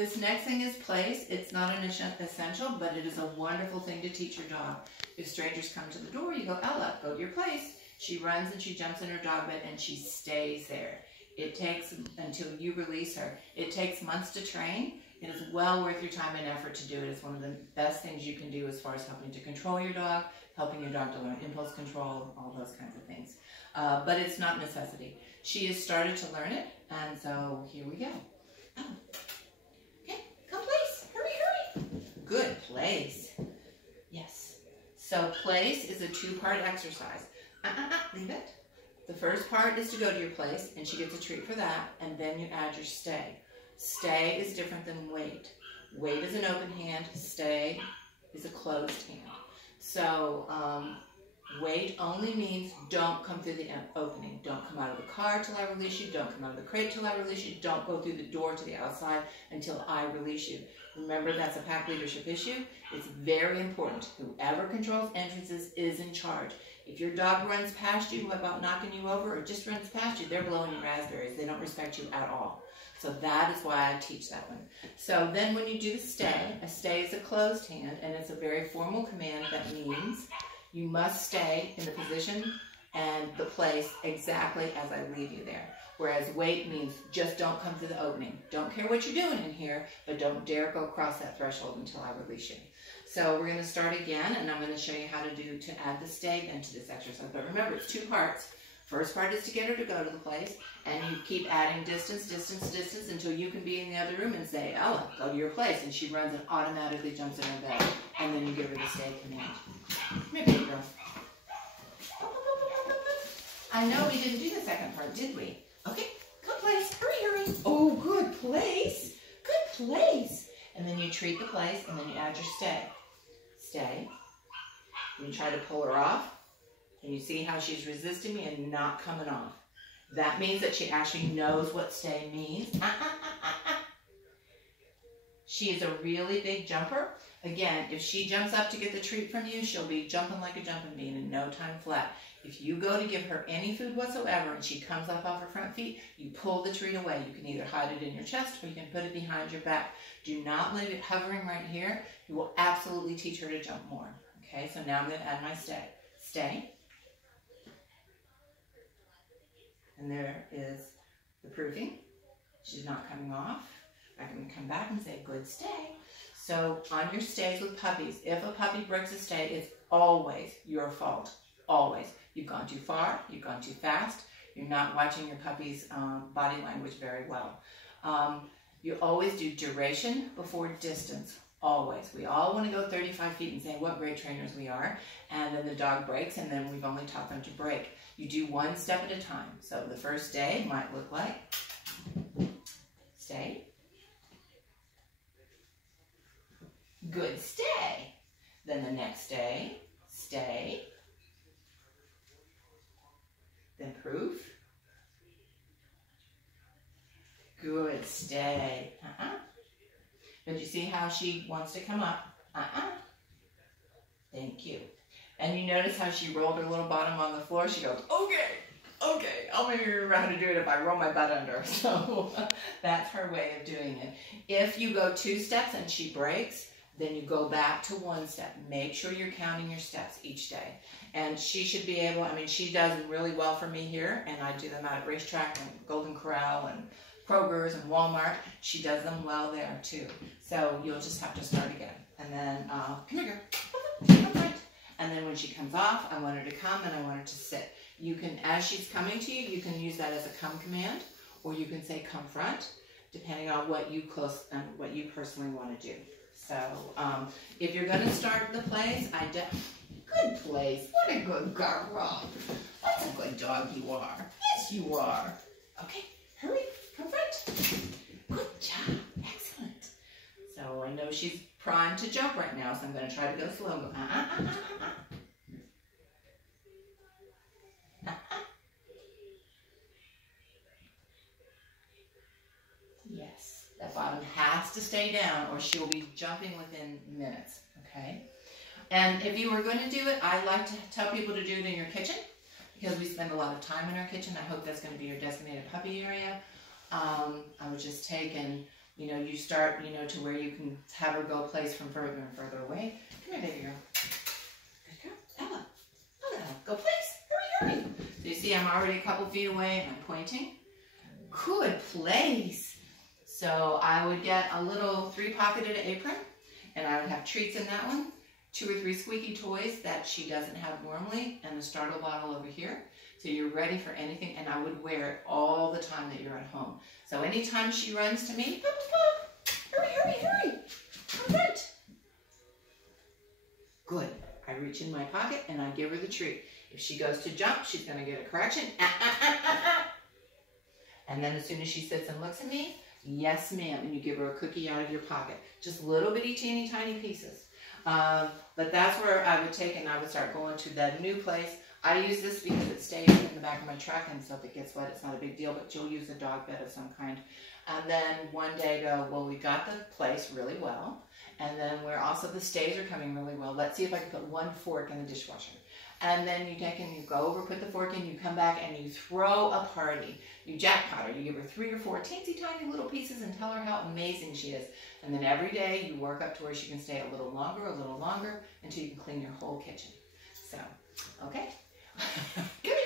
This next thing is place. It's not an essential, but it is a wonderful thing to teach your dog. If strangers come to the door, you go, Ella, go to your place. She runs and she jumps in her dog bed and she stays there. It takes until you release her. It takes months to train. It is well worth your time and effort to do it. It's one of the best things you can do as far as helping to control your dog, helping your dog to learn impulse control, all those kinds of things. But it's not a necessity. She has started to learn it, and so here we go. Oh. Okay, come place. Hurry, hurry. Good, place. Yes. So place is a two-part exercise. Leave it. The first part is to go to your place, and she gets a treat for that, and then you add your stay. Stay is different than wait. Wait is an open hand. Stay is a closed hand. So wait only means don't come through the opening. Don't come out of the car till I release you. Don't come out of the crate till I release you. Don't go through the door to the outside until I release you. Remember, that's a pack leadership issue. It's very important. Whoever controls entrances is in charge. If your dog runs past you about knocking you over or just runs past you, they're blowing your raspberries. They don't respect you at all. So that is why I teach that one. So then when you do the stay, a stay is a closed hand, and it's a very formal command that means you must stay in the position and the place exactly as I leave you there. Whereas wait means just don't come through the opening. Don't care what you're doing in here, but don't dare go across that threshold until I release you. So we're going to start again, and I'm going to show you how to add the stay into this exercise. But remember, it's two parts. First part is to get her to go to the place, and you keep adding distance, distance, distance until you can be in the other room and say, Ella, go to your place. And she runs and automatically jumps in her bed. And then you give her the stay command. Come here, baby girl. I know we didn't do the second part, did we? Okay, good place. Hurry, hurry. Oh, good place. Good place. And then you treat the place, and then you add your stay. Stay. And you try to pull her off. And you see how she's resisting me and not coming off. That means that she actually knows what stay means. She is a really big jumper. Again, if she jumps up to get the treat from you, she'll be jumping like a jumping bean in no time flat. If you go to give her any food whatsoever and she comes up off her front feet, you pull the treat away. You can either hide it in your chest or you can put it behind your back. Do not leave it hovering right here. You will absolutely teach her to jump more. Okay, so now I'm going to add my stay. Stay. And there is the proofing. She's not coming off. I can come back and say, good stay. So on your stays with puppies, if a puppy breaks a stay, it's always your fault. Always. You've gone too far. You've gone too fast. You're not watching your puppy's body language very well. You always do duration before distance. Always. We all want to go 35 feet and say what great trainers we are. And then the dog breaks, and then we've only taught them to break. You do one step at a time. So the first day might look like stay. Good stay. Then the next day, stay. Then proof. Good stay. But you see how she wants to come up? Thank you. And you notice how she rolled her little bottom on the floor? She goes, okay, I'll maybe remember how to do it if I roll my butt under. So that's her way of doing it. If you go 2 steps and she breaks, then you go back to 1 step. Make sure you're counting your steps each day. And she should be able, I mean, she does really well for me here, and I do them out at Racetrack and Golden Corral and Kroger's and Walmart. She does them well there too. So you'll just have to start again. And then, come here, girl. And then when she comes off, I want her to come and I want her to sit. You can, as she's coming to you, you can use that as a come command, or you can say come front, depending on what you personally want to do. So if you're going to start the plays, good plays. What a good girl. That's a good dog you are. Yes, you are. Okay, hurry, come front. Good job. Excellent. So I know she's primed to jump right now, so I'm going to try to go slow. Yes, that bottom has to stay down or she'll be jumping within minutes, okay? And if you were going to do it, I like to tell people to do it in your kitchen because we spend a lot of time in our kitchen. I hope that's going to be your designated puppy area. I would just take and You know, you start, you know, to where you can have her go place from further and further away. Come here, baby girl. Good girl. Ella. Ella, go place. Hurry, hurry. So you see I'm already a couple feet away and I'm pointing. Good place. So I would get a little 3-pocketed apron and I would have treats in that one. 2 or 3 squeaky toys that she doesn't have normally, and the startle bottle over here. So you're ready for anything, and I would wear it all the time that you're at home. So anytime she runs to me, pop, pop, pop, hurry, hurry, hurry. All right. Good. I reach in my pocket and I give her the treat. If she goes to jump, she's going to get a correction. And then as soon as she sits and looks at me, yes, ma'am, and you give her a cookie out of your pocket. Just little bitty, teeny, tiny pieces. But that's where I would take and I would start going to that new place. I use this because it stays in the back of my truck, and so if it gets wet, it's not a big deal, but you'll use a dog bed of some kind. And then one day go, well, we got the place really well, and then we're also, the stays are coming really well. Let's see if I can put 1 fork in the dishwasher. And then you take and you go over, put the fork in, you come back and you throw a party. You jackpot her. You give her 3 or 4 teensy tiny little pieces and tell her how amazing she is. And then every day you work up to where she can stay a little longer, until you can clean your whole kitchen. So, okay. Good.